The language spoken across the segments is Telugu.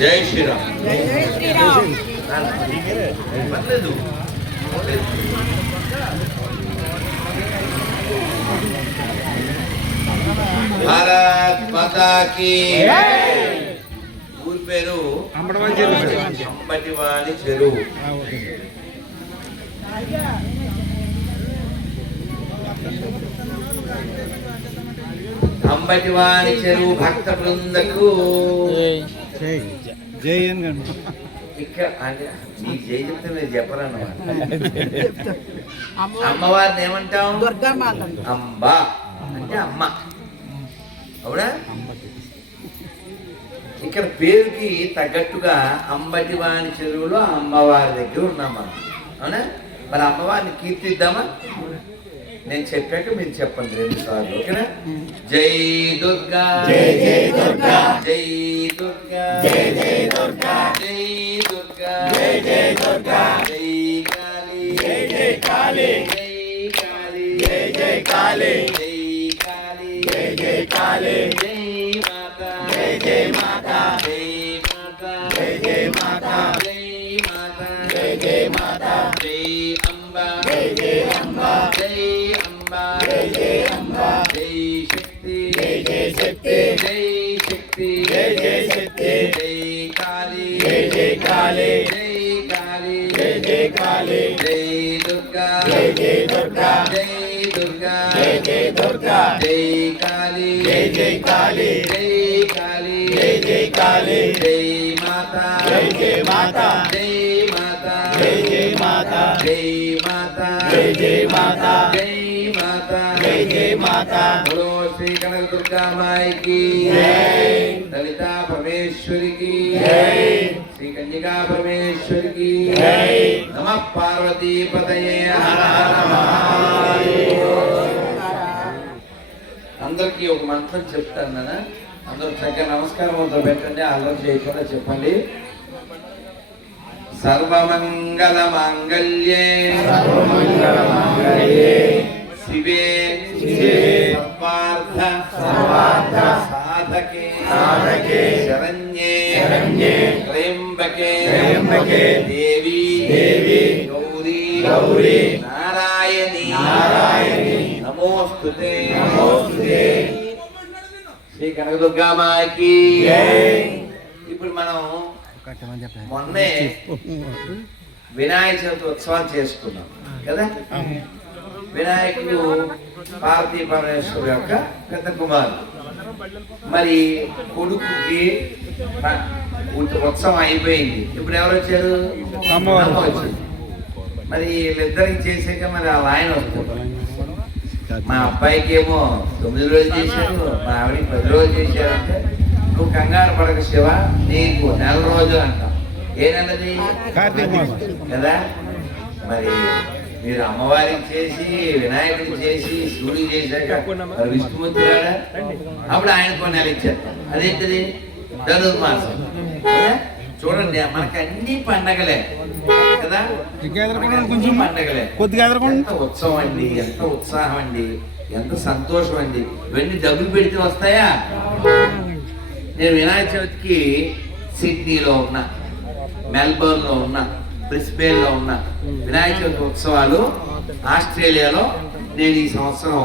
జై శ్రీరామ్. పర్లేదు. భారత్ మాతా కీ. ఊరి పేరు అంబటివాణి చెరువు. అంబటివాణి చెరువు భక్త బృందకు జై అని ఇక్కడ అంటే మీకు జై చెప్తే మీరు చెప్పరన్నమాట. అమ్మవారిని ఏమంటాం? అంబ అంటే అమ్మ, అవునా? ఇక్కడ పేరుకి తగ్గట్టుగా అంబటివాణి చెరువులో అమ్మవారి దగ్గర ఉన్నాం మనం, అవునా? మరి అమ్మవారిని కీర్తిద్దామా? నేను చెప్పాక మీరు చెప్పండి 2 సార్లు, ఓకేనా? జై దుర్గా జై జై దుర్గా జై దుర్గా జై జై దుర్గా జై దుర్గా జై జై దుర్గా జై కాళీ జై జై కాళీ జై కాళీ జై జై కాళీ జై కాళీ జై జై కాళీ జై మాతా జై జై మాతా జై మాతా జై జై మాతా జై మాతా జై జై మాతా జై అంబా జై జై అంబా జై అంబా జై జై అంబా జై శక్తి జై జై శక్తి జై శక్తి జై జై శక్తి జై కాళీ జై జై కాళీ జై కాళీ జై జై కాళీ జై దుర్గా జై జై దుర్గా జై దుర్గా జై జై దుర్గా జై కాళీ జై జై కాళీ జై కాళీ జై జై కాళీ జై మాతా జై జై మాతా జై మాతా జై జై మాతా జై మాతా జై జై మాతా జై మాతా జై జై మాతా. బోలో శ్రీ కనక దుర్గా మాయి కి జై. లలితా పరమేశ్వరి కి జై. శ్రీ కన్యకా పరమేశ్వరి కి జై. నమః పార్వతీ పతయే హర హర మహాదేవ. అందరికీ ఒక మంత్రం చెప్తాను నాన్న, అందరూ చక్కగా నమస్కారం మొదలు పెట్టండి, అల్లరి చేయకుండా చెప్పండి. సర్వమంగళ మాంగళ్యే శివే సర్వార్థ సాధకే శరణ్యే త్రయంబకే దేవి గౌరీ నారాయణి నమోస్తుతే. శ్రీ కనకదుర్గామాకి. ఇప్పుడు మనం మొన్నే వినాయక చవితి ఉత్సవాలు చేసుకున్నాం కదా. వినాయకుడు పార్వతీ పరమేశ్వరు యొక్క పెద్ద కుమారుడు. మరి కొడుకుకి ఉత్సవం అయిపోయింది, ఇప్పుడు ఎవరు వచ్చారు? అమ్మ వచ్చింది. మరి వీళ్ళిద్దరికి చేసాక మరి వాళ్ళ ఆయన వస్తుంది. మా అబ్బాయికి ఏమో 9 రోజులు చేశారు, మా ఆవిడకి 10 రోజులు చేశారంటే నువ్వు కంగారు పడక శివ, నీకు 4 రోజులు అంటాం. ఏ నెలది? కదా. మరి మీరు అమ్మవారికి చేసి వినాయకుడికి చేసి శివుడికి చేశాక మరి విష్ణుమూర్తి రాడా? అప్పుడు ఆయనకు 1 నెల ఇచ్చేస్తాం. అదేంటిది? ధనుర్మాసం. చూడండి, మనకి అన్ని పండగలే కదా, పండగలే. ఎంత ఉత్సవం అండి, ఎంత ఉత్సాహం అండి, ఎంత సంతోషం అండి. ఇవన్నీ డబ్బులు పెడితే వస్తాయా? నేను వినాయక చవితికి సిడ్నీలో ఉన్నా, మెల్బోర్న్లో ఉన్నా, బ్రిస్బేన్లో ఉన్నా. వినాయక చవితి ఉత్సవాలు ఆస్ట్రేలియాలో నేను ఈ సంవత్సరం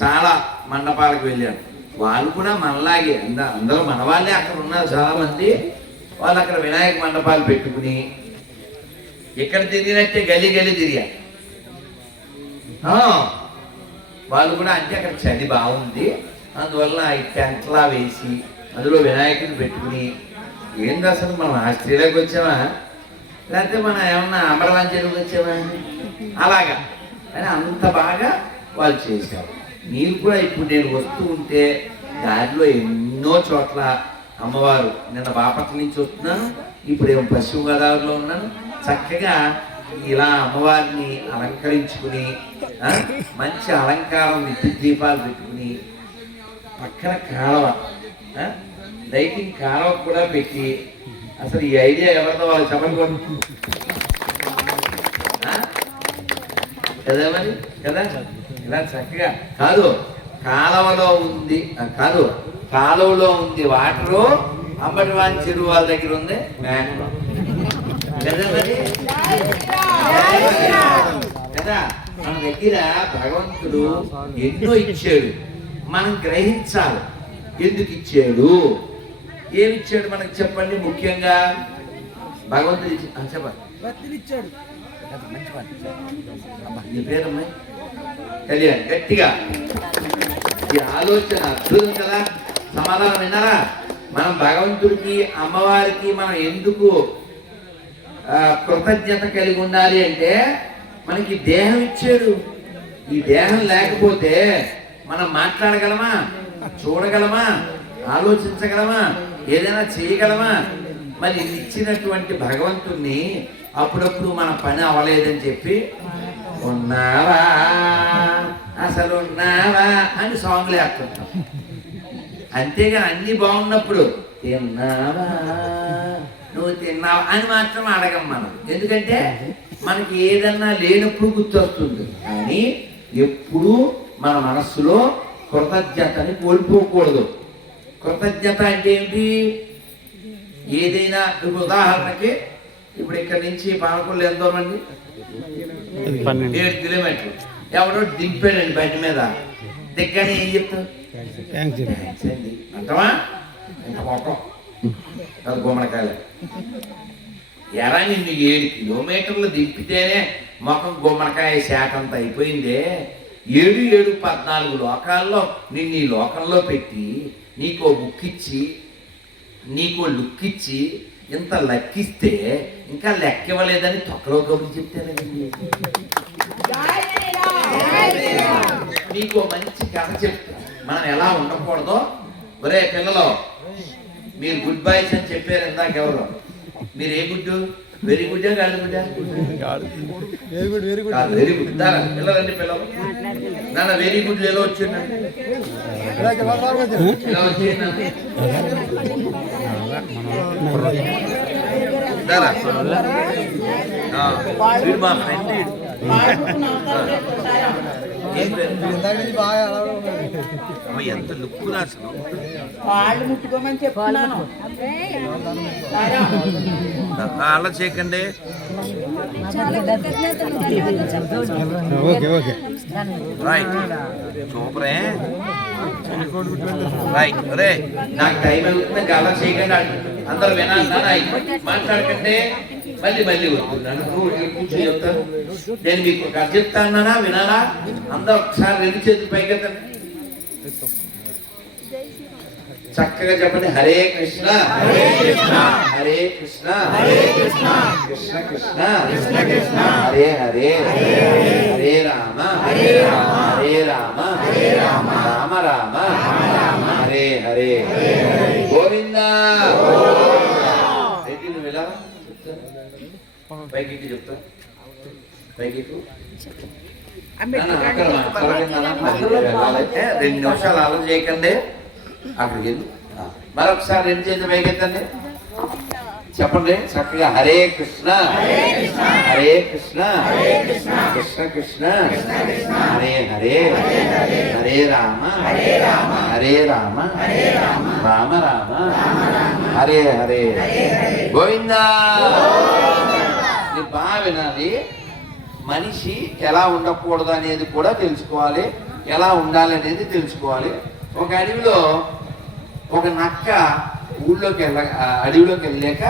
చాలా మండపాలకు వెళ్ళాను. వాళ్ళు కూడా మనలాగే అందరూ మన వాళ్ళే అక్కడ ఉన్నారు చాలా మంది. వాళ్ళు అక్కడ వినాయక మండపాలు పెట్టుకుని ఇక్కడ తిరిగినట్టే గలీ గలీ తిరిగారు. వాళ్ళు కూడా అంటే అక్కడ చలి బాగుంది, అందువల్ల ఈ టెంట్లా వేసి అందులో వినాయకుడిని పెట్టుకుని, ఏంది అసలు మనం ఆస్ట్రేలియాకి వచ్చామా లేకపోతే మనం ఏమన్నా అమరవాన్ చెరువుకి వచ్చామా అలాగా అని అంత బాగా వాళ్ళు చేశారు. మీరు కూడా ఇప్పుడు నేను వస్తూ ఉంటే దారిలో ఎన్నో చోట్ల అమ్మవారు, నిన్న బాపట్ల నుంచి వస్తున్నాను, ఇప్పుడేమో పశ్చిమ గోదావరిలో ఉన్నాను. చక్కగా ఇలా అమ్మవారిని అలంకరించుకుని మంచి అలంకారం విద్యుత్ దీపాలు పెట్టుకుని పక్కన కాలువ, లైటింగ్ కాలువ కూడా పెట్టి, అసలు ఈ ఐడియా ఎవరితో వాళ్ళు చెప్పకూడదు కదా మరి కదా. ఇలా చక్కగా కాదు, కాలువలో ఉంది కాదు, కాలువలో ఉంది వాటరు, అంబటివాని చెరువు వాళ్ళ దగ్గర ఉంది మేక కదా. మరి కదా మన దగ్గర భగవంతుడు ఎన్నో ఇచ్చాడు, మనం గ్రహించాలి ఎందుకు ఇచ్చాడు, ఏమి ఇచ్చాడు మనకు చెప్పండి. ముఖ్యంగా భగవంతుడు చెప్పండి. నీ పేరమ్మా కళ్యాణ్, గట్టిగా ఈ ఆలోచన అద్భుతం కదా. సమాధానం విన్నారా? మనం భగవంతుడికి అమ్మవారికి మనం ఎందుకు కృతజ్ఞత కలిగి ఉండాలి అంటే మనకి దేహం ఇచ్చాడు. ఈ దేహం లేకపోతే మనం మాట్లాడగలమా, చూడగలమా, ఆలోచించగలమా, ఏదైనా చేయగలమా? మరి ఇచ్చినటువంటి భగవంతుణ్ణి అప్పుడప్పుడు మన పని అవ్వలేదని చెప్పి ఉన్నావా అసలు ఉన్నావా అని సాంగ్లు వేస్తుంటాం. అంతేగాని అన్ని బాగున్నప్పుడు తిన్నావా నువ్వు తిన్నావా అని మాత్రం అడగం మనం. ఎందుకంటే మనకి ఏదన్నా లేనప్పుడు గుర్తొస్తుంది. కానీ ఎప్పుడూ మన మనస్సులో కృతజ్ఞతని కోల్పోకూడదు. కృతజ్ఞత అంటే ఏంటి? ఏదైనా ఉదాహరణకి ఇప్పుడు ఇక్కడి నుంచి పాలకొల్లు ఎంతో మంది 7 కిలోమీటర్లు ఎవడో దింపాడండి బండి మీద, దిగ్గానే ఏం చెప్తావు? అంటవా? ఇంత మొత్తం అది గుమ్మడికాయలు ఎరా నిన్ను 7 కిలోమీటర్లు దింపితేనే మొఖం గుమ్మడికాయ శాతంత అయిపోయిందే. 7, 7, 14 లోకాల్లో నిన్ను ఈ లోకంలో పెట్టి నీకో బుక్కిచ్చి నీకో లుక్కిచ్చి ఇంత లెక్కిస్తే ఇంకా లెక్క ఇవ్వలేదని తొక్కలో కబుర్లు చెప్తానండి. నీకు మంచి కథ చెప్తా, మనం ఎలా ఉండకూడదో. ఒరే పిల్లలు, మీరు గుడ్ బాయ్స్ అని చెప్పారు ఇందాక. ఎవరు మీరు? ఏ గుడ్డు? వెరీ గుడ్డా కాదు గుడ్డా? Very good. పిల్లలండి పిల్లలు నాన్న వెరీ గుడ్ ఎలా వచ్చింది? ఎలా వచ్చింది? మా ఫ్రెండ్ ఎంత లుక్ రాసిన వాళ్ళు ముట్టుకోమని చెప్తున్నాను. అలా చేయకండి. రైట్, సూపరే. రైట్. అరే నాకు టైం అవుతుంది, అలా చేయకండి. అందరూ వినాలి, మాట్లాడకండి. మళ్ళీ వస్తున్నాను కూర్చొని చెప్తాను. నేను మీకు కథ చెప్తానా, వినాలా? అందరూ ఒకసారి 2 చేతులు పైకెత్తండి, చక్కగా చెప్పండి. హరే కృష్ణ హరే కృష్ణ కృష్ణ కృష్ణ హరే హరే హరే రామ హరే రామ రామ రామ హరే హరే గోవిందా. నువ్వు ఎలా పైకి చెప్తా? పైకి 2 నిమిషాలు ఆలోచన చేయకండి. అక్కడికి వెళ్ళి మరొకసారి 2 చేతులు పైకెత్తండి, చెప్పండి చక్కగా. హరే కృష్ణ హరే కృష్ణ కృష్ణ కృష్ణ హరే హరే హరే రామ హరే రామ రామ రామ హరే హరే గోవిందా. బాగా వినాలి. మనిషి ఎలా ఉండకూడదు అనేది కూడా తెలుసుకోవాలి, ఎలా ఉండాలి అనేది తెలుసుకోవాలి. ఒక అడవిలో ఒక నక్క అడవిలోకి వెళ్ళాక